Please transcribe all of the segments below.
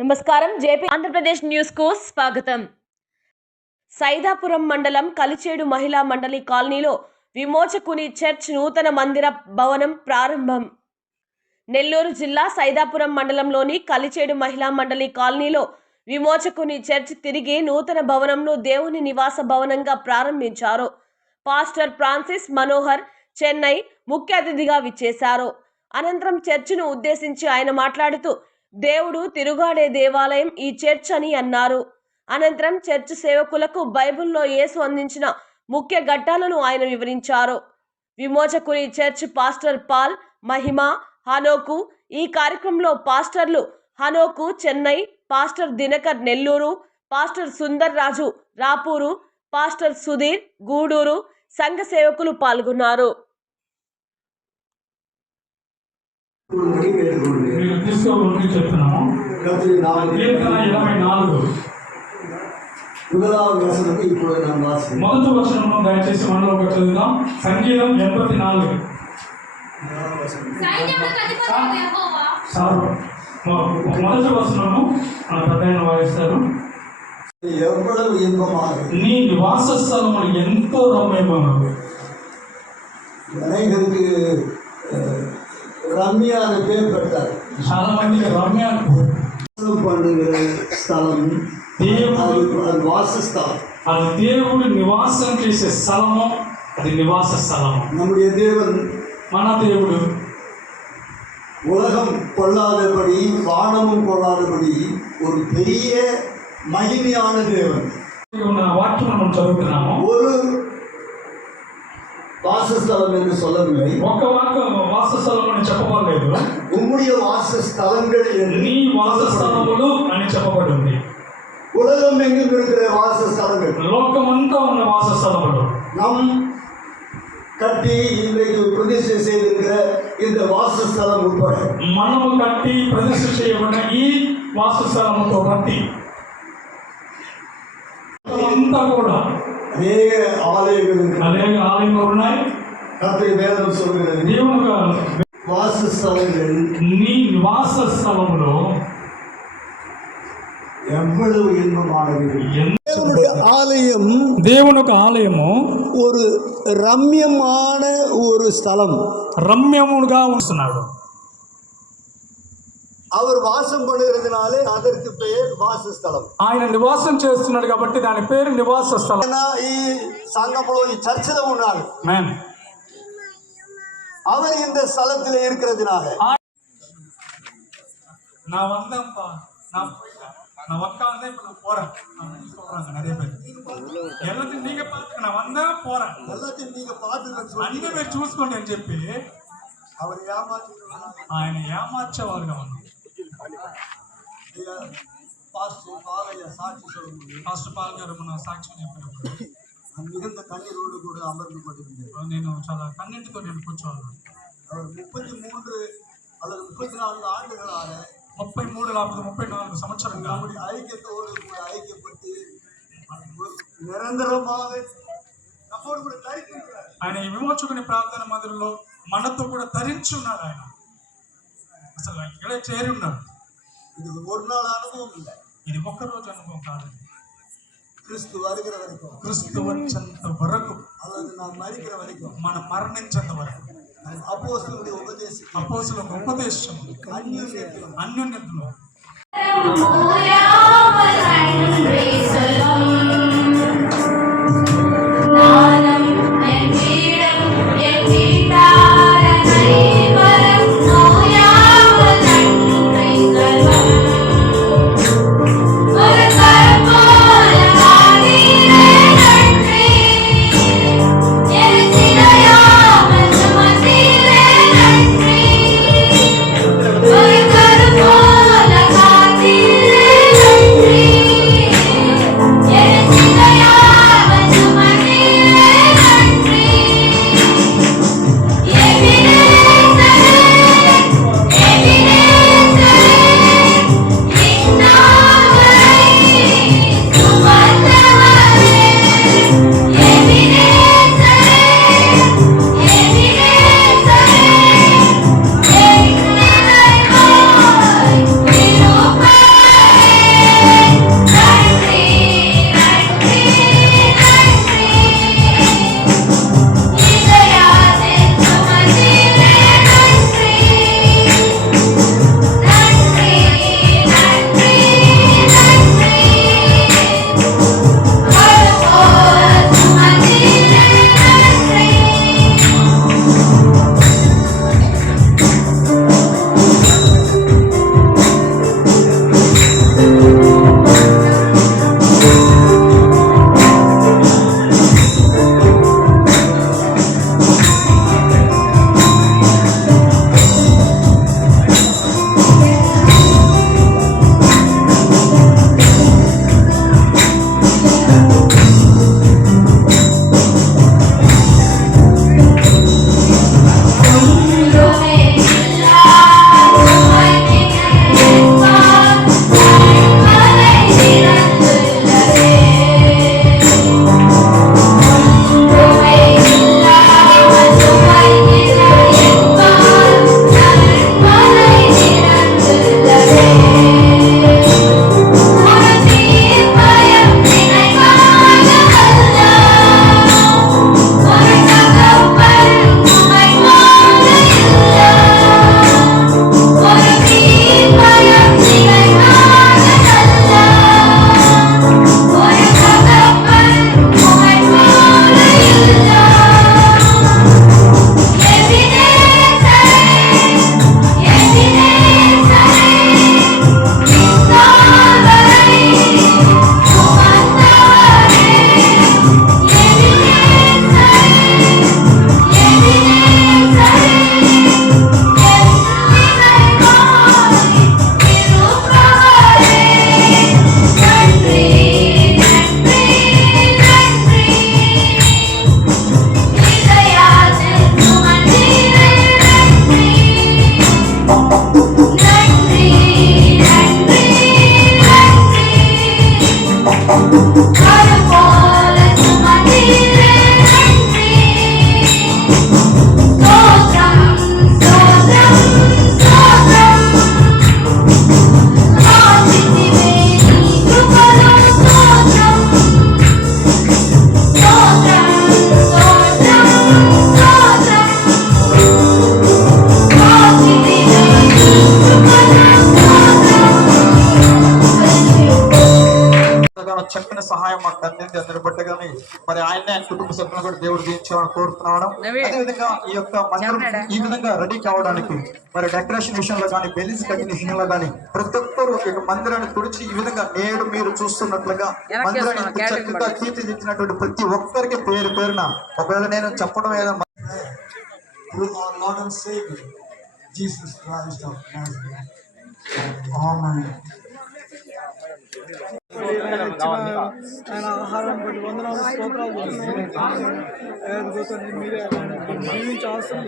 నమస్కారం జేపీ ఆంధ్రప్రదేశ్ న్యూస్ కు స్వాగతం. సైదాపురం మండలం కలిచేడు మహిళా మండలి కాలనీలో విమోచకుని చర్చ్ నూతన మందిర భవనం ప్రారంభం. నెల్లూరు జిల్లా సైదాపురం మండలంలోని కలిచేడు మహిళా మండలి కాలనీలో విమోచకుని చర్చ్ తిరిగి నూతన భవనంను దేవుని నివాస భవనంగా ప్రారంభించారు. పాస్టర్ ఫ్రాన్సిస్ మనోహర్ చెన్నై ముఖ్య అతిథిగా విచ్చేశారు. అనంతరం చర్చ్ను ఉద్దేశించి ఆయన మాట్లాడుతూ దేవుడు తిరుగాడే దేవాలయం ఈ చర్చ్ అని అన్నారు. అనంతరం చర్చ్ సేవకులకు బైబిల్లో యేసు అందించిన ముఖ్య ఘట్టాలను ఆయన వివరించారు. విమోచకుని చర్చ్ పాస్టర్ పాల్, మహిమ, హనోకు ఈ కార్యక్రమంలో పాస్టర్లు హనోకు చెన్నై, పాస్టర్ దినకర్ నెల్లూరు, పాస్టర్ సుందర్ రాజు రాపూరు, పాస్టర్ సుధీర్ గూడూరు సంఘ సేవకులు పాల్గొన్నారు. మొదటి వచనం దయచేసి మనలో ఒక చదువుదాం. సంగీతం 84. మొదటి వచనము పెద్ద వాయిస్తారు. నీ నివాస స్థలము ఎంతో రమ్యమైనది. రమ్య అనే పేరు పెట్టారు. చాలా మందికి రమ్య పండుగ స్థలం, దేవుడు వాసస్థలం. అది దేవుడు నివాసం చేసే స్థలము, అది నివాస స్థలము. நம்முடைய தேவன், మన దేవుడు உலகம் கொள்ளாதபடி வானமும் கொள்ளாதபடி ஒரு பெரிய மகிமையான தேவன். వాక్యం మనం చదువుతున్నాము. ஒரு வாசஸ்தலம் என்று சொல்லவில்லை. ఒక వాసస్థలం అని చెప్పబడలేదు. உம்முடைய வாசஸ்தலங்கள் నీ వాసస్థలములు అని చెప్పబడింది. உலகம் எங்கும் இருக்கிற வாசஸ்தலங்கள், లోకమంతా ఉన్న వాసస్థలములు நம் கட்டி இன்றைக்கு பிரதிஷ்டை செய்திருக்கிற இந்த வாசஸ்தலம் உட்பட మనము కట్టి ప్రతిష్ఠ చేయబడిన ఈ వాసస్థలముతో బట్టి అంతా కూడా అనేక ఆలయములు ఉన్నాయి. கர்த்தருடைய வேதம் சொல்கிறது, దేవుని வாசஸ்தலங்கள் నీ నివాస స్థలములో எவ்வளவு இன்பமானது. ஆலயம், దేవుని ఒక ఆలయము ஒரு రమ్యமான ஒரு స్థలం, రమ్యముగా ఉంటున్నాడు. அவர் வாசம் பண்ணுகிறதுனாலே அதற்கு பெயர் வாசஸ்தலம். ఆయన నివాసం చేస్తున్నాడు కాబట్టి దాని పేరు నివాస స్థలం. ఈ సంఘంలో ఈ చర్చిలో ఉన్నారు. அவர் இந்த ஸ்தலத்தில் இருக்கிறதுனால நான் வந்தேன்ப்பா, நான் உட்காந்து இப்போ நான் போறேன் சொல்றாங்க நிறைய பேர். எல்லாத்தையும் நீங்க பார்த்து நான் வந்தேன் போறேன், எல்லாத்தையும் நீங்க பார்த்து అన్ని మీరు చూసుకోండి అని చెప్పి அவர் ఆయన ఏమార్చేవారుగా ఉన్నాం. பாஸ்டர் சாட்சி சொல்லும்போது పాస్టర్ పాల్ గారు మన సాక్ష్యం చెప్పినప్పుడు மிகுந்த கண்ணீரோடு கூட அமர்ந்து கொண்டிருந்தேன். నేను చాలా కన్నీటితో నేను కూర్చోన్నాను. அவர் 33 அல்லது 34 ஆண்டுகளாக 33 లేకపోతే 34 సంవత్సరంగా ஐக்கியத்தோடு கூட ஐக்கியப்பட்டு నిరంతరமாக நம்மோடு கூட தரித்திருக்கிறார். ఆయన ఈ విమోచకుని ప్రార్థన మందిరంలో మనతో కూడా ధరించి ఉన్నాడు. ఆయన అసలు ఇక్కడే చేరి ఉన్నాడు. இது ஒரு நாள் அனுபவம் இல்லை, ఇది ఒక్క రోజు అనుభవం కాదు. கிறிஸ்து வருகிற வரைக்கும், క్రీస్తు వచ్చేంత వరకు, அல்லது நாம் மரிக்கிற வரைக்கும், మనం మరణించేంత వరకు அப்போஸ்தலருடைய உபதேசம், అపోస్తలుల ఉపదేశం అన్యోన్యతలో సహాయం మాకు అందింది. అందరి బట్టి కానీ మరి ఆయన కుటుంబ సభ్యులను కూడా దేవుడు దీవించాలని కోరుతున్నాను. అదేవిధంగా ఈ యొక్క మందిరం ఈ విధంగా రెడీ కావడానికి మరి డెకరేషన్ విషయంలో కానీ బెలూన్స్ కట్టిన విషయంలో కానీ ప్రతి ఒక్కరు ఈ మందిరాన్ని తుడిచి ఈ విధంగా నేడు మీరు చూస్తున్నట్లుగా మందిరాన్ని చక్కగా తీర్చిదిద్దినటువంటి ప్రతి ఒక్కరికి పేరు పేరున ఒకవేళ నేను చెప్పడం ఏదో through our Lord and Savior, Jesus Christ of Nazareth. Amen. ఆయన ఆహారం బట్టి వందనాలు స్తోత్రాలు మీరే జీవించి అవసరం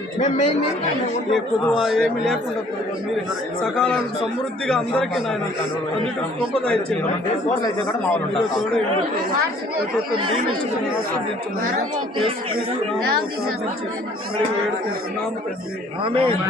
ఏ కొద్దువ ఏమి లేకుండా మీరే సకాలానికి సమృద్ధిగా అందరికీ నాయన అందుకే గొప్ప దయచేయండి తోడే ప్రతి ఒక్కరు దీవించుకుని ఆస్వాదించుకుని వేడుకుంటున్నాము తండ్రి ఆమేన్.